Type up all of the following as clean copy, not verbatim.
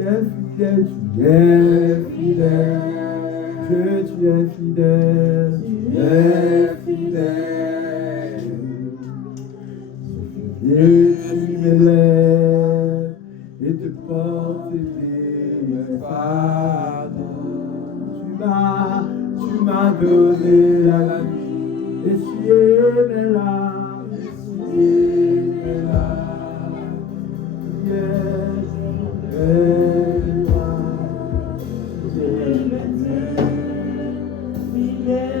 es fidèle, tu es fidèle. Dieu, tu es fidèle, tu es fidèle. Et tu m'élèves et te portes mes fardeaux. Tu m'as donné la vie, essuyé mes larmes, essuyé mes larmes. Tu es fidèle, tu es fidèle.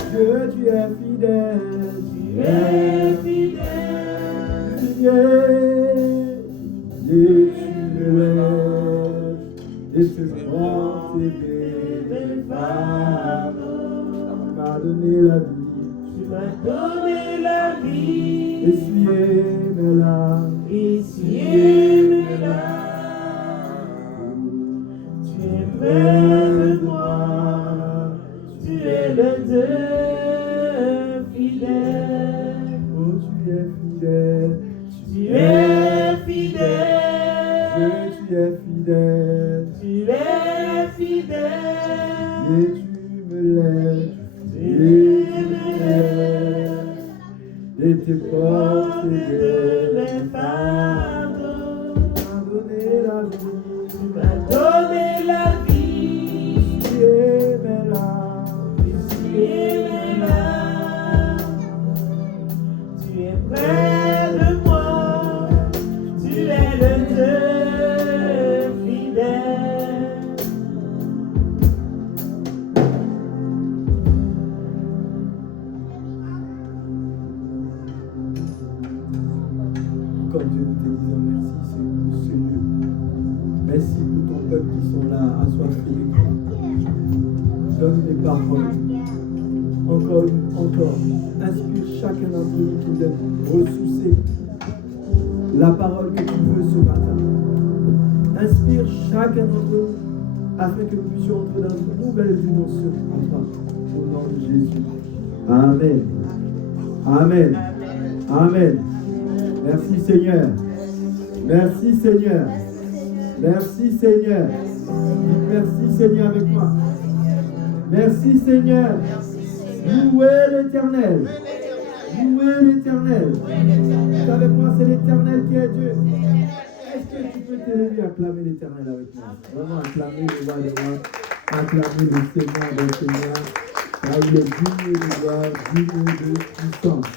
Dieu, tu es fidèle, tu es fidèle. Et tu me lèves et te portes mes fardeaux. Tu m'as donné la vie, tu m'as donné la vie. Essuyez mes larmes, essuyez mes larmes. Tu es près de moi, tu es le Dieu fidèle. Oh, tu es fidèle, tu es fidèle. Dieu, tu es fidèle, tu es fidèle. Et tu me lèves, et te portes de mes fardeaux. Tu m'as donné la vie, tu m'as donné la vie. Essuyez mes larmes, essuyez mes larmes. Tu es près de moi, tu es le Dieu fidèle. Comme Dieu, nous te disons merci, Seigneur. Merci pour ton peuple qui sont là, assoiffés de toi. Donne les paroles. Encore. Inspire chacun d'entre nous qui viennent ressourcer la parole que tu veux ce matin. Inspire chacun d'entre nous afin que nous puissions entrer dans une nouvelle dimension en toi. Au nom de Jésus. Amen. Amen. Amen. Merci Seigneur. Merci Seigneur. Merci Seigneur. Merci Seigneur avec moi. Merci Seigneur. Louez l'Éternel. Louez l'Éternel. Avec moi, c'est l'Éternel qui est Dieu. Est-ce que tu peux t'élever, acclamer l'Éternel avec moi? Vraiment acclamer le roi des rois. Acclamer le Seigneur des seigneurs. Car il est digne de gloire, digne de puissance.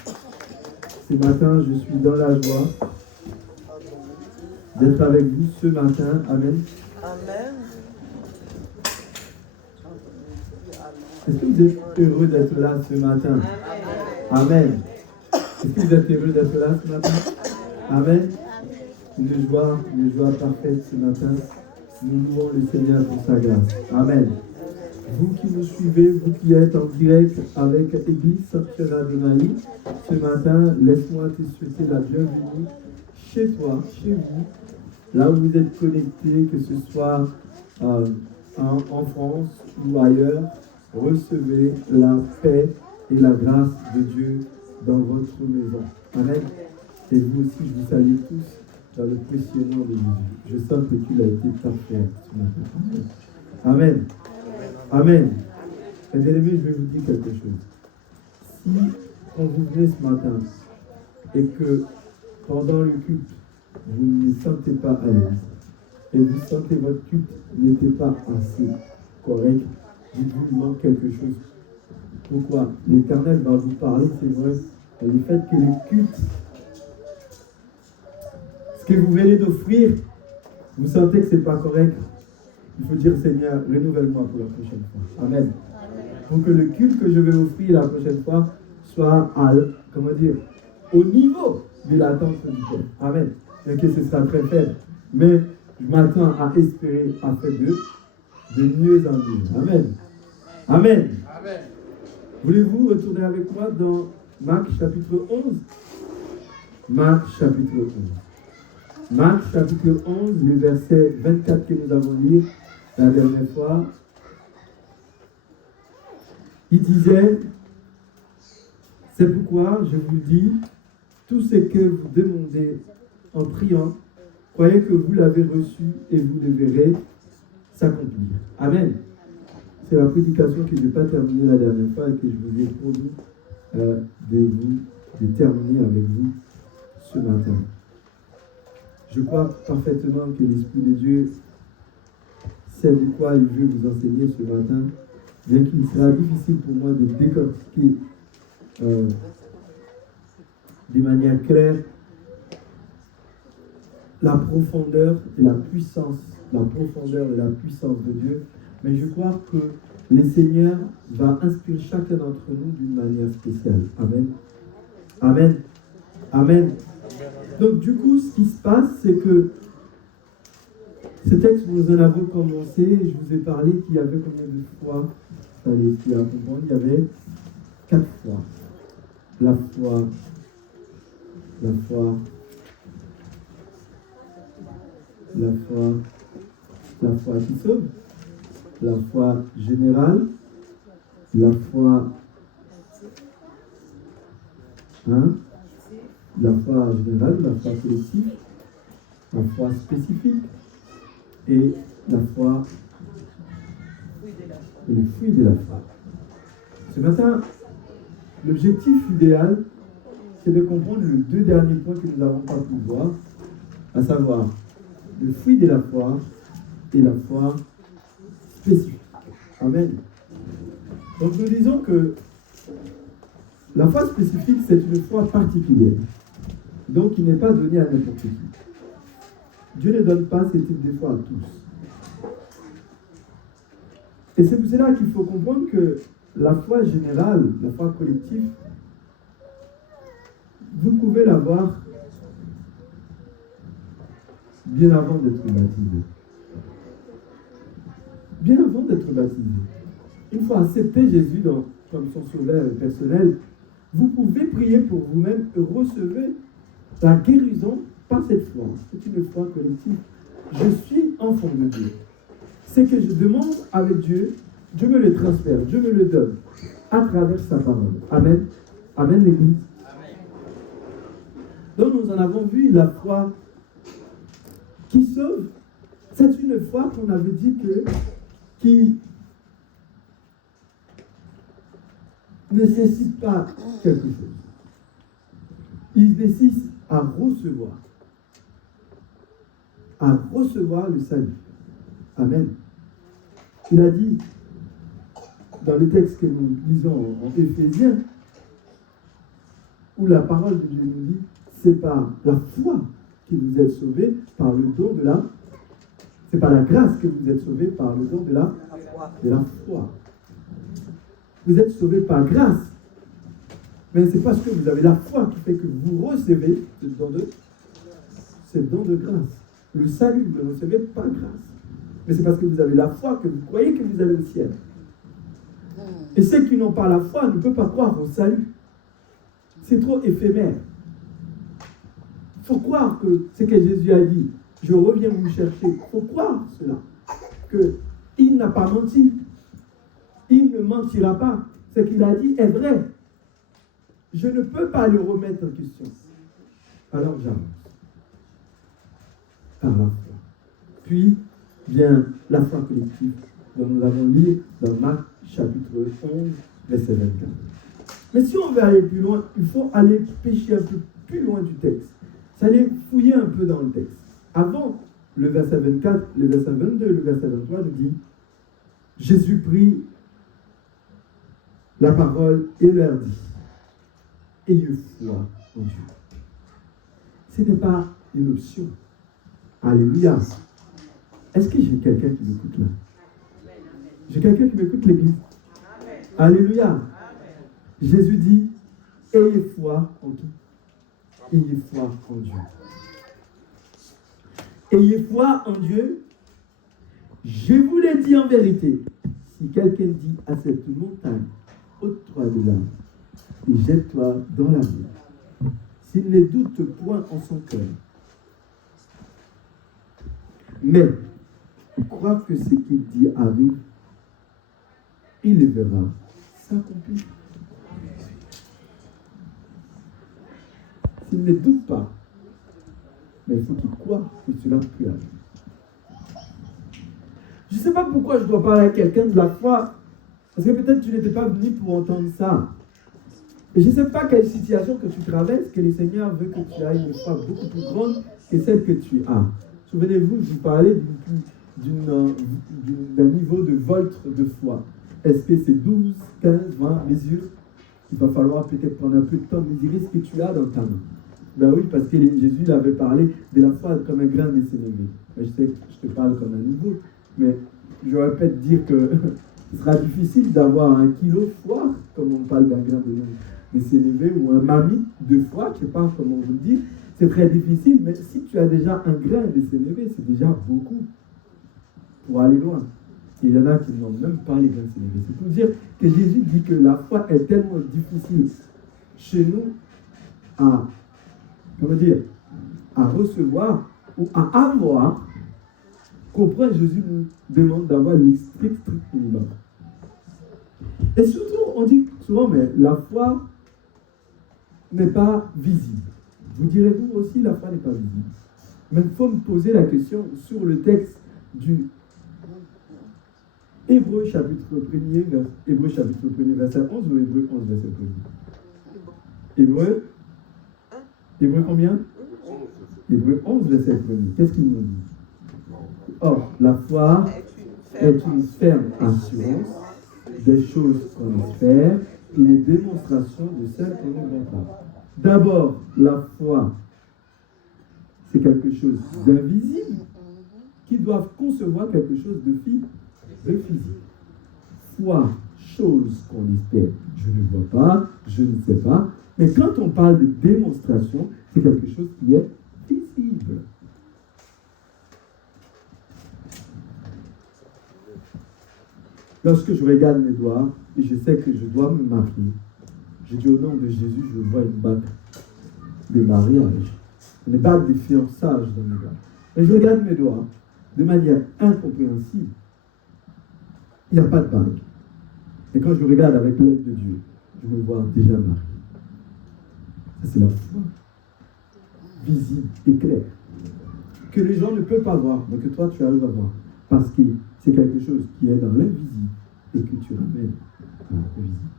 Ce matin, je suis dans la joie d'être avec vous ce matin. Amen. Amen. Est-ce que vous êtes heureux d'être là ce matin? Amen. Est-ce que vous êtes heureux d'être là ce matin? Amen. Une joie parfaite ce matin. Nous louons le Seigneur pour sa grâce. Amen. Vous qui nous suivez, vous qui êtes en direct avec Église Sanctuaire Adonai, ce matin, laisse-moi te souhaiter la bienvenue chez toi, chez vous, là où vous êtes connectés, que ce soit en France ou ailleurs. Recevez la paix et la grâce de Dieu dans votre maison. Amen. Et vous aussi, je vous salue tous dans le précieux nom de Jésus. Je sens que tu l'as été parfait ce matin. Amen. Amen. Et bien aimé, je vais vous dire quelque chose. Si, quand vous venez ce matin, et que pendant le culte, vous ne vous sentez pas à l'aise, et vous sentez votre culte n'était pas assez correct, dites-vous, il manque quelque chose. Pourquoi? L'Éternel va vous parler, c'est vrai, et le fait que le culte, ce que vous venez d'offrir, vous sentez que ce n'est pas correct, il faut dire, Seigneur, renouvelle-moi pour la prochaine fois. Amen. Pour que le culte que je vais offrir la prochaine fois soit au niveau de l'attente du Père. Amen. Et que ce sera très faible. Mais je m'attends à espérer à faire de mieux en mieux. Amen. Amen. Amen. Voulez-vous retourner avec moi dans Marc chapitre 11? Marc chapitre 11. Marc chapitre 11, le verset 24 que nous avons lu la dernière fois. Il disait, c'est pourquoi je vous dis, tout ce que vous demandez en priant, croyez que vous l'avez reçu et vous le verrez s'accomplir. Amen. C'est la prédication que je n'ai pas terminée la dernière fois et que je vous ai promis de terminer avec vous ce matin. Je crois parfaitement que l'Esprit de Dieu sait de quoi il veut vous enseigner ce matin, bien qu'il sera difficile pour moi de décortiquer de manière claire la profondeur et la puissance de Dieu. Mais je crois que le Seigneur va inspirer chacun d'entre nous d'une manière spéciale. Amen. Amen. Amen. Donc du coup, ce qui se passe, c'est que ce texte, nous en avons commencé, je vous ai parlé qu'il y avait combien de fois, il fallait comprendre, il y avait 4 fois. La foi qui sauve, la foi générale, la foi collective, la foi spécifique et la foi et le fruit de la foi. Ce matin, l'objectif idéal, c'est de comprendre les 2 derniers points que nous n'avons pas pu voir, à savoir le fruit de la foi et la foi spécifique. Amen. Donc nous disons que la foi spécifique, c'est une foi particulière, donc qui n'est pas donnée à n'importe qui. Dieu ne donne pas ce type de foi à tous. Et c'est pour cela qu'il faut comprendre que la foi générale, la foi collective, vous pouvez l'avoir bien avant d'être baptisé. Bien avant d'être baptisé. Une fois accepté Jésus comme son sauveur personnel, vous pouvez prier pour vous-même et recevoir la guérison par cette foi. C'est une foi collective. Je suis enfant de Dieu. Ce que je demande avec Dieu, Dieu me le transfère, Dieu me le donne à travers sa parole. Amen. Amen, l'Église. Donc nous en avons vu la foi qui sauve. C'est une foi qu'on avait dit qui ne nécessite pas quelque chose. Il nécessite à recevoir le salut. Amen. Il a dit dans le texte que nous lisons en Éphésiens, où la parole de Dieu nous dit, c'est par la foi que vous êtes sauvés par le don de la... C'est par la grâce que vous êtes sauvés par le don de la foi. Vous êtes sauvés par grâce. Mais c'est parce que vous avez la foi qui fait que vous recevez ce don de grâce. Le salut, vous ne le recevez pas grâce. Mais c'est parce que vous avez la foi que vous croyez que vous allez au ciel. Et ceux qui n'ont pas la foi ne peuvent pas croire au salut. C'est trop éphémère. Il faut croire que ce que Jésus a dit, je reviens vous chercher. Il faut croire cela. Qu'il n'a pas menti. Il ne mentira pas. Ce qu'il a dit est vrai. Je ne peux pas le remettre en question. Alors j'avance. Par la foi. Puis vient la foi collective dont nous avons lu dans Marc chapitre 11, verset 24. Mais si on veut aller plus loin, il faut aller pêcher un peu plus loin du texte. C'est aller fouiller un peu dans le texte. Avant le verset 24, le verset 22, le verset 23 nous dit Jésus prit la parole et leur dit ayez foi en Dieu. Ce n'est pas une option. Alléluia. Est-ce que j'ai quelqu'un qui m'écoute là? J'ai quelqu'un qui m'écoute l'église? Alléluia. Jésus dit ayez foi en qui? Ayez foi en Dieu. Ayez foi en Dieu. Je vous l'ai dit en vérité. Si quelqu'un dit à cette montagne, ôte-toi de là et jette-toi dans la mer, s'il ne doute point en son cœur, mais croit que ce qu'il dit arrive, il le verra s'accomplir. qu'il ne doute pas. Mais il faut qu'il croie que cela peut arriver. Je ne sais pas pourquoi je dois parler à quelqu'un de la foi, parce que peut-être tu n'étais pas venu pour entendre ça. Et je ne sais pas quelle situation que tu traverses, que le Seigneur veut que tu aies une foi beaucoup plus grande que celle que tu as. Souvenez-vous, je vous parlais d'un niveau de volts de foi. Est-ce que c'est 12, 15, 20 mesures? Il va falloir peut-être prendre un peu de temps, mesurer ce que tu as dans ta main. Ben oui, parce que Jésus avait parlé de la foi comme un grain de sénévé. Je sais que je te parle comme un niveau, mais je vais peut-être dire que ce sera difficile d'avoir 1 kilo de foi, comme on parle d'un grain de sénévé, ou un mamie de foi, je ne sais pas comment vous le dire. C'est très difficile, mais si tu as déjà un grain de sénévé, c'est déjà beaucoup pour aller loin. Et il y en a qui n'ont même pas les grains de sénévé. C'est pour dire que Jésus dit que la foi est tellement difficile chez nous à recevoir ou à avoir, qu'auprès Jésus nous demande d'avoir les strict minimum. Et surtout, on dit souvent, mais la foi n'est pas visible. Vous direz-vous aussi, la foi n'est pas visible. Mais il faut me poser la question sur le texte du Hébreux chapitre 1er, verset 11 ou Hébreux 11, verset 1er? Hébreux combien? Hébreux 11, verset 1er. Qu'est-ce qu'il nous dit? Or, la foi est une ferme assurance des choses qu'on espère et les démonstrations de celles qu'on ne voit pas. D'abord, la foi, c'est quelque chose d'invisible qui doit concevoir quelque chose de physique. Foi, chose qu'on espère. Je ne vois pas, je ne sais pas. Mais quand on parle de démonstration, c'est quelque chose qui est visible. Lorsque je regarde mes doigts et je sais que je dois me marier, je dis au nom de Jésus, je vois une bague de mariage, une bague de fiançage dans mes doigts. Et je regarde mes doigts de manière incompréhensible. Il n'y a pas de bague. Et quand je regarde avec l'aide de Dieu, je me vois déjà marié. Ça, c'est la foi visible et claire. Que les gens ne peuvent pas voir, mais que toi, tu arrives à voir. Parce que c'est quelque chose qui est dans l'invisible et que tu ramènes à l'invisible.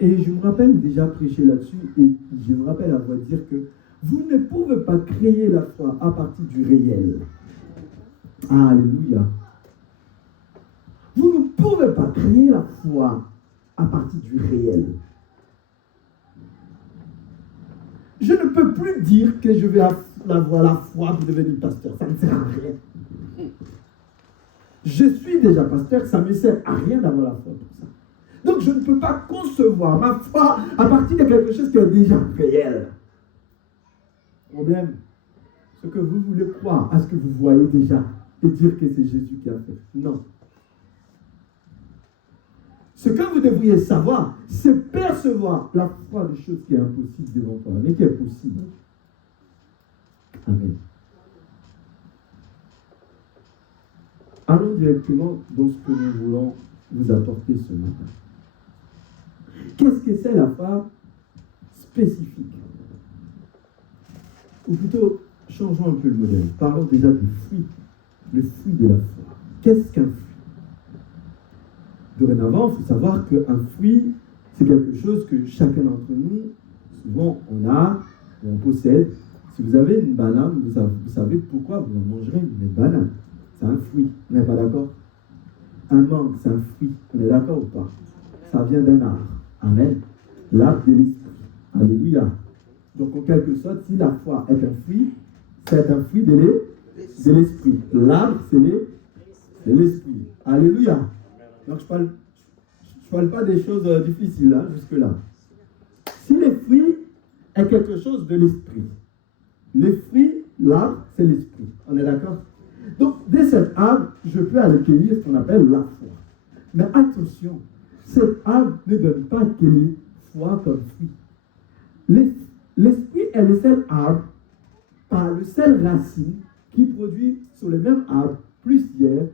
Et je me rappelle déjà prêcher là-dessus, et je me rappelle avoir dit que vous ne pouvez pas créer la foi à partir du réel. Alléluia. Vous ne pouvez pas créer la foi à partir du réel. Je ne peux plus dire que je vais avoir la foi pour devenir pasteur. Ça ne sert à rien. Je suis déjà pasteur, ça ne me sert à rien d'avoir la foi pour ça. Donc je ne peux pas concevoir ma foi à partir de quelque chose qui est déjà réel. Problème, c'est que vous voulez croire à ce que vous voyez déjà et dire que c'est Jésus qui a fait. Non. Ce que vous devriez savoir, c'est percevoir la foi de choses qui est impossible devant toi, mais qui est possible. Amen. Allons directement dans ce que nous voulons vous apporter ce matin. Qu'est-ce que c'est la foi spécifique? Ou plutôt, changeons un peu le modèle. Parlons déjà du fruit. Le fruit de la foi. Qu'est-ce qu'un fruit? Dorénavant, il faut savoir qu'un fruit, c'est quelque chose que chacun d'entre nous, souvent, on possède. Si vous avez une banane, vous savez pourquoi vous en mangerez une banane. C'est un fruit. On n'est pas d'accord? Un mangue, c'est un fruit. On est d'accord ou pas? Ça vient d'un arbre. Amen. L'arbre de l'esprit. Alléluia. Donc, en quelque sorte, si la foi est un fruit, c'est un fruit de l'esprit. L'arbre, c'est l'esprit. Alléluia. Donc, je parle pas des choses difficiles, hein, jusque-là. Si le fruit est quelque chose de l'esprit, le fruit, l'arbre, c'est l'esprit. On est d'accord? Donc, de cet arbre, je peux accueillir ce qu'on appelle la foi. Mais attention, cet arbre ne donne pas que les foi comme fruit. L'esprit est le seul arbre, par le seul racine, qui produit sur le même arbre plusieurs